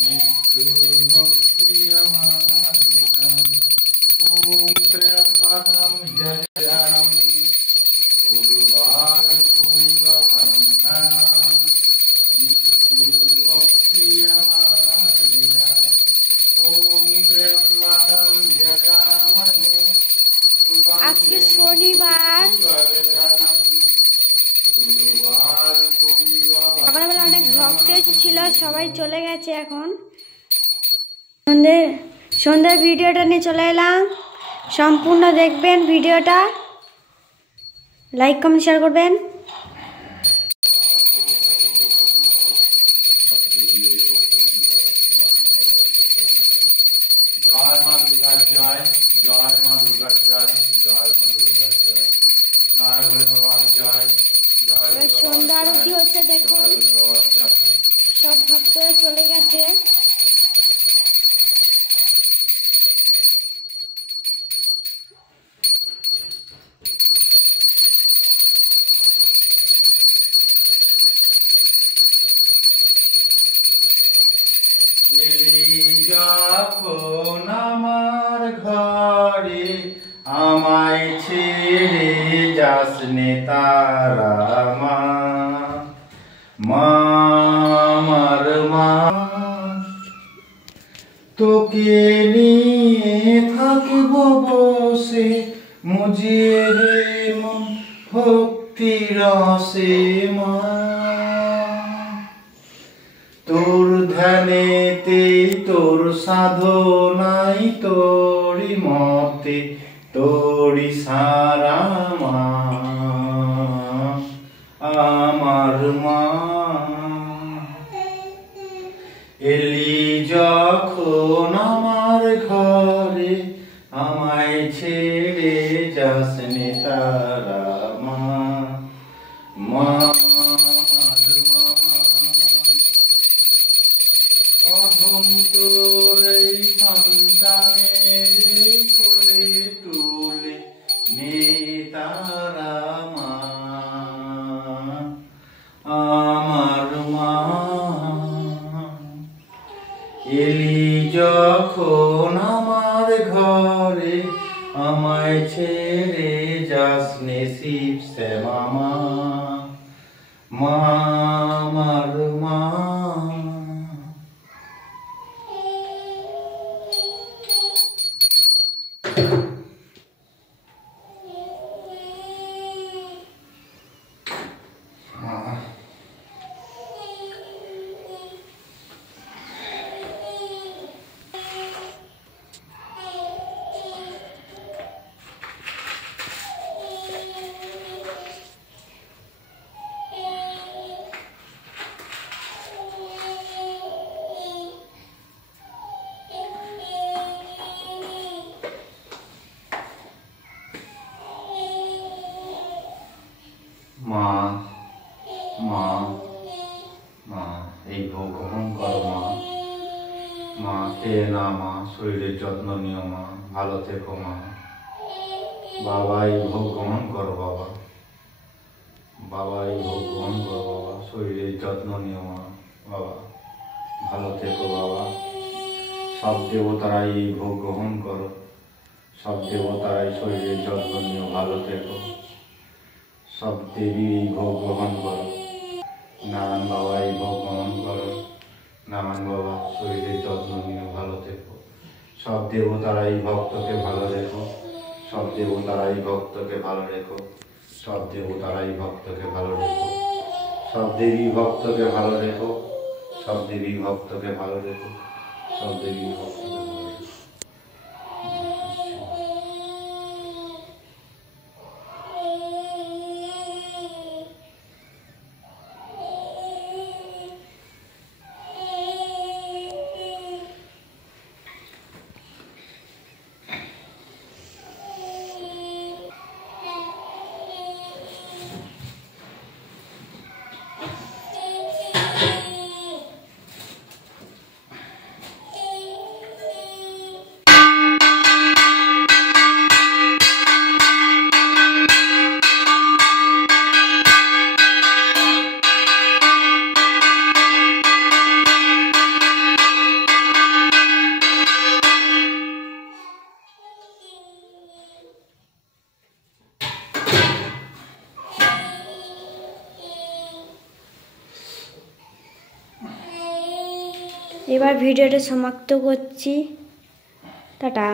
मृत्युर्मुक्तियमाहितम् ॐ त्र्यम्बकं यजामहे उर्वारुकमिव मृत्युर्मुक्तियमाहितम् ॐ त्र्यम्बकं यजामहे আজকে শনিবার সকালবেলা অনেক ভক্ত এসেছিল, সবাই চলে গেছে। এখন সন্ধ্যার ভিডিওটা নিয়ে চলে এলাম। সম্পূর্ণ দেখবেন ভিডিওটা, লাইক কমেন্ট শেয়ার করবেন। জয় মা দুর্গা জয়, জয় মা দুর্গা জয়, জয় মা দুর্গা জয়, জয় ভোলে বাবা জয়, জয় সন্ধ্যা আরতি হচ্ছে দেখুন, সব ভক্তরা চলে গেছে। যখন আমার ঘরে আমায় ছেড়ে যাস নে তারা মা, মার মা তোকে নিয়ে থাকব বসে মুজিয়ে রে মন ভক্তি রসে মা, তোর ধ্যানেতে তোর সাধনাই তোরি মতে তোরি সারা মা, আমার মা এলি যখন আমার ঘরে আমায় ছেড়ে যাস নে তারা মা, অধম তোর এই সন্তানের কোলে তুলে নে তারা মা, আমার মা এলি যখন আমার ঘরে আমায় ছেড়ে যাস নে শিব শ্যামা মা, আমার মা। মা মা মা এই ভোগ গ্রহণ করো মা, মা খেয়ে না মা, শরীরের যত্ন নিও মা, ভালো থেকো মা। বাবা এই ভোগ গ্রহণ করো বাবা, বাবা এই ভোগ গ্রহণ করো বাবা, শরীরের যত্ন নিও মা, বাবা ভালো থেকো বাবা। সব দেবতারাই এই ভোগ গ্রহণ করো, সব দেবতারাই শরীরের যত্ন নিও, ভালো থেকো। সব দেবী এই ভোগ গ্রহণ করো, নারায়ণ বাবা এই ভোগ গ্রহণ করো, নারায়ণ বাবা শরীরের যত্ন নিয়ে ভালো থেকো। সব দেবতারা এই ভক্তকে ভালো রেখো, সব দেবতারা এই ভক্তকে ভালো রেখো, সব দেবতারা এই ভক্তকে ভালো রেখো, সব দেবী ভক্তকে ভালো রেখো, সব দেবী ভক্তকে ভালো রেখো, সব দেবী ভক্তকে ভালো রেখো। এবার ভিডিওটা সমাপ্ত করছি। টাটা।